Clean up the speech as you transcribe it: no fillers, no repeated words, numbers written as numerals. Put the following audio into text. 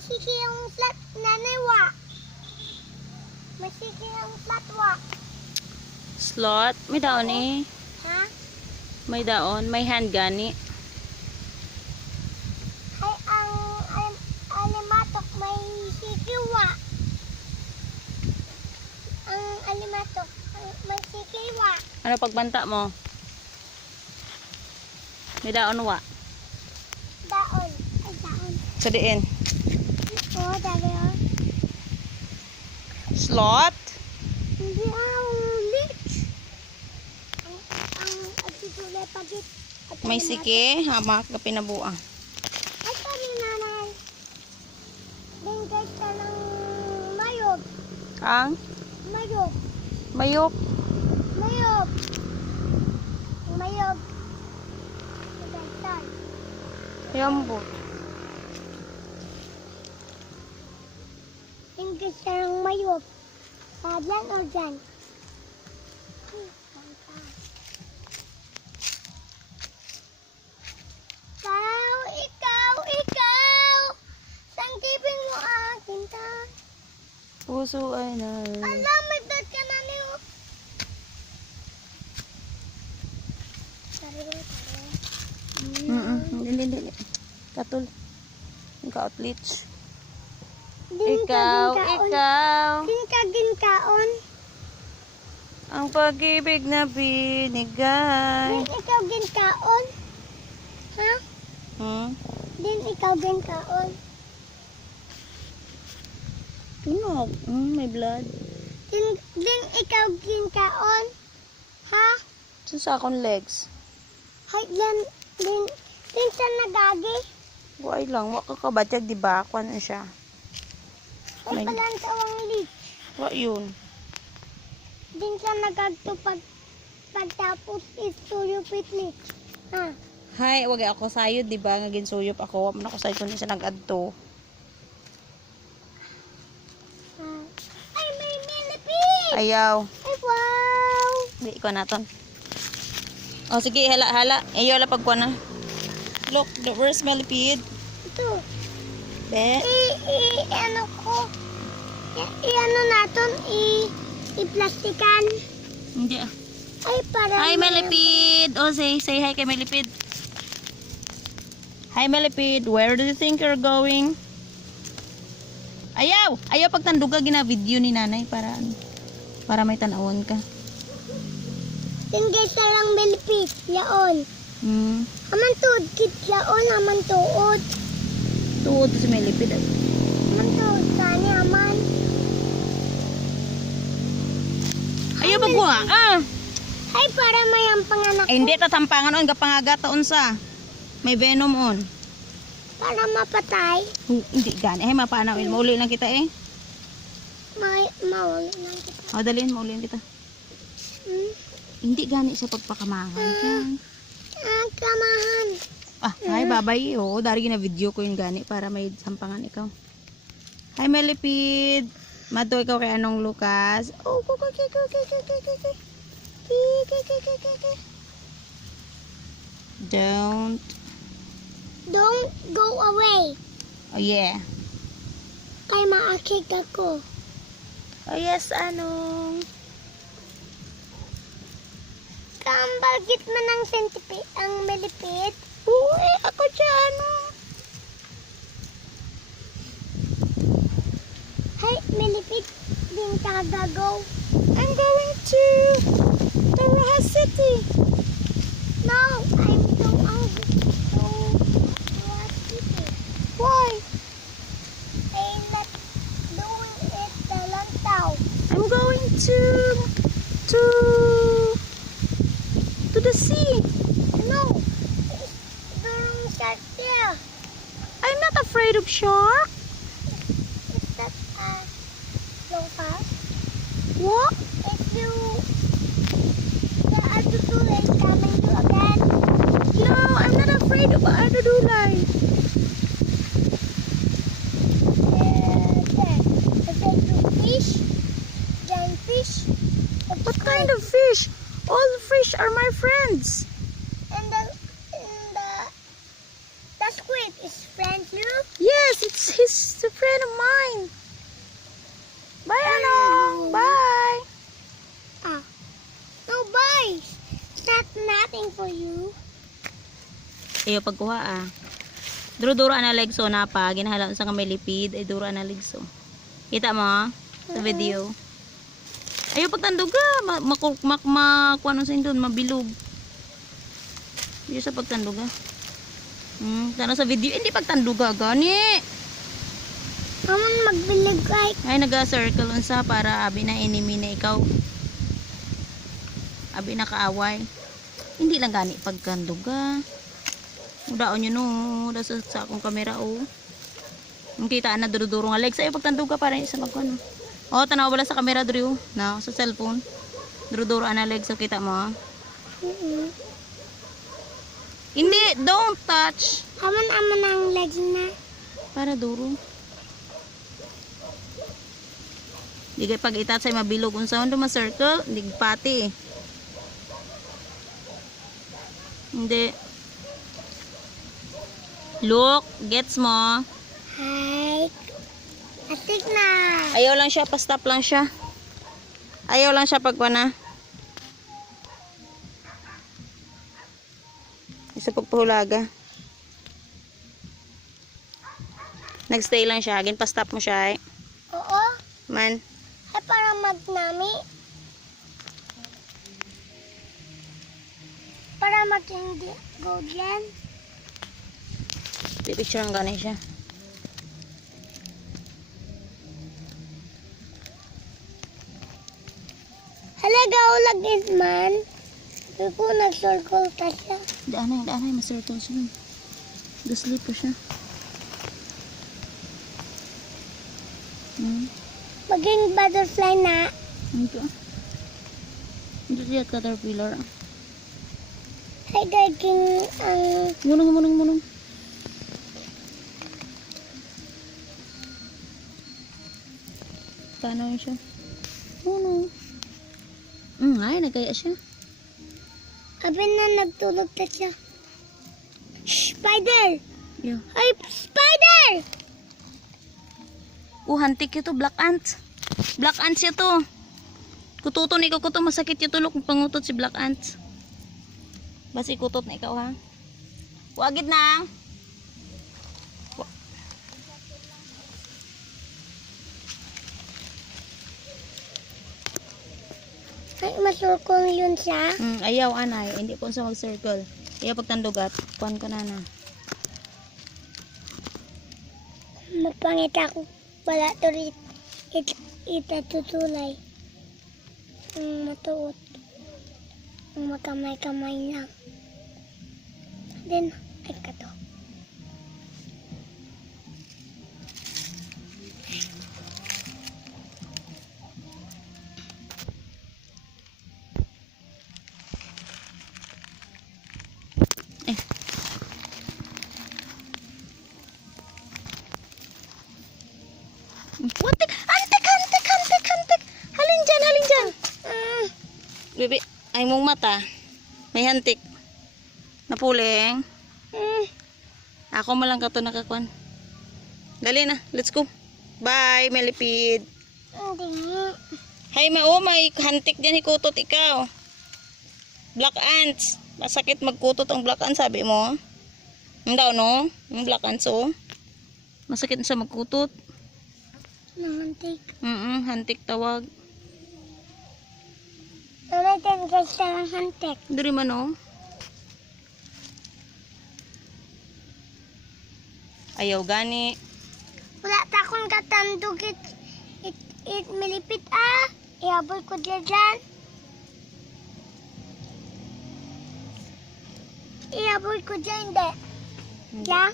siki yung flat nanay wa. May siki yung flat wa. Slot? May daon eh. Ha? May daon. May hand gani. Ay ang alimatok may siki wa. Ang alimatok may siki wa. Ano pagbanta mo? May daon wa. Daon. Ay daon. Sa diin. Oh, dali oh. Slot? Hindi ang lich. Ang agtitulay pagit. May siki. Hamak ka pinabuang. Ay, kami nanay. Dingay ka ng mayog. Ang Mayog. mayok. Mayog. Mayog. Magantay. Yambot. Dingay ka ng mayog. Dyan o dyan? Ikaw. Sangkipin mo akin ta. Puso ay na. Alam, magdad ka na niyo. Hindi. Katul. Yung ka-outreach. Ikaw. Din ka ginkaon. Ang pag-ibig na binigay. Din ikaw ginkaon. Ha? Din ikaw ginkaon. Tunog. May blood. Din ikaw ginkaon. Ha? Sa akong legs. Hay, din siya nagagi. Buhay lang. Waka ka batyag, di ba? Kuha na siya. Ay, May- palang tawang lit. Wa yun. Din siya nagagto pagtapos ituyo pitlit. Ha? Hay, wag ako sayod, di ba? Nga ginsuyop ako. Wa man ako sayod kung di siya nag-adto. Ay, may millipede! Ayaw. Ay, wow! Di ko naton. O sige, hala. Ayaw la pagkuha na. Look, where's millipede? Ito. Be. Ano ko? Ano naton? I-plastikan. Hindi ah. Ay, para Hi, millipede. O, say hi kay millipede. Hi, millipede. Where do you think you're going? Ayaw pag tanduga gina video ni nanay para may tanawon ka. Tingay sa lang millipede. Yaon. Aman tuod kit yaon. Aman tuod. Tuod si millipede. Aman tuod. Kani aman. Ayaw pagkuha. Ay, para may ang panganak Ay, hindi tatampangan on kapangagata unsa. May venom on. para mapatay. Hindi gani. Ay, mapanaw. Mauli lang kita eh. Mawala lang kita. O, dalhin. Mauli lang kita. Hindi gani siya pagpakamangan. Kamahan. Hi, babay. Oo, dari na video ko yung gani para may sampangan ikaw. Hi, millipede. Mato ikaw kay Anong Lucas. Oh, Don't go away. Oh, yeah. Kay maakig ako. Oh, yes, Anong. Kambal git man ang centipede, ang millipede. Uy, ako dyan. Hey, millipede, din ka gagaw. I'm going to Rojas City. No, I'm so hungry. So, what is it? Why? I'm not doing it the lantaw. I'm going to the sea. No, don't start there. I'm not afraid of shark. Is that long pass? What? If you the attitude is coming to again. No, I'm not afraid of Adudulay. There. Again to fish, giant fish. What kind of fish? All fish are my friends. And the squid is friend you. Yes, it's his ayaw pagkuha ah. Duro-duro na legso na pa. Ginahalaan sa kamay lipid. Ay duro na legso. Kita mo? Sa video. Ayaw pagtanduga. Makuano sa doon. Mabilog. Hindi sa pagtanduga. Tano sa video. Hindi pagtanduga. Gani. Aman magbilig ay. Ay nag-circle unsa para abi na enemy na ikaw. Abi na kaaway. Hindi lang gani pagtanduga. Udaon nyo no, uda sa akong kamera oh. Ang kita na duro-duro nga legs ay pagtanduga para sa magkuan. Oh, tanaw wala sa kamera diri oh, na sa cellphone. Duro-duro ana legs so kita mo. Hindi, don't touch. Aman ang legs na. Para duro. Di kay pag itat say mabilog unsa undo ma-circle, di pati. Hindi. Look, gets mo? Hi. Atik na. Ayaw lang siya, pa-stop lang siya. Ayaw lang siya pagwana. Isa pagpahulaga. Nagstay lang siya, agin pa-stop mo siya eh. Oo. Man. Ay para magnami. Para mag-hindi go dyan. Picture ang ganay siya. Halaga ulag is man. Pero po nag-circle ka siya. Daanay, ma-circle siya. Gasleep po siya. Maging butterfly na. Ito. Ito siya caterpillar. Ay gaging ang... Munong. Paano yun siya? Ay, nagkaya siya. Abi na nagtulog na siya. Spider! Yeah. Ay, spider! Hantik ito, black ant. Black ants ito. Kututon ikaw ko to, masakit yung tulok pangutot si black ants. Basi kutot na ikaw ha. Wagid na. Ay, masurkong yun siya. Ayaw anay, hindi po sa mag-circle. Ayaw pagtandugat, kuhan ko na. Mapangit ako pala to rin. Itatutulay. Ang matuot. Ang makamay-kamay lang. Then, ay kato. Hantik! Halin dyan! Bibi, ay mong mata. May hantik. Napuling. Ako malang ka to nakakuan. Dali na, let's go. Bye, Melipid. Hindi. Hay may hantik dyan hikutot ikaw. Black ants. Masakit magkutot ang black ants, sabi mo. Ang daw no? Ang black ants oh. Masakit sa magkutot. Nahantik. Hantik tawag. Namitin ka siya ng hantik. Dari man oh. Ayaw gani. Wala ta akong katandog it milipit ah. Ihabol ko dyan. Ihabol ko dyan, hindi. Diyan?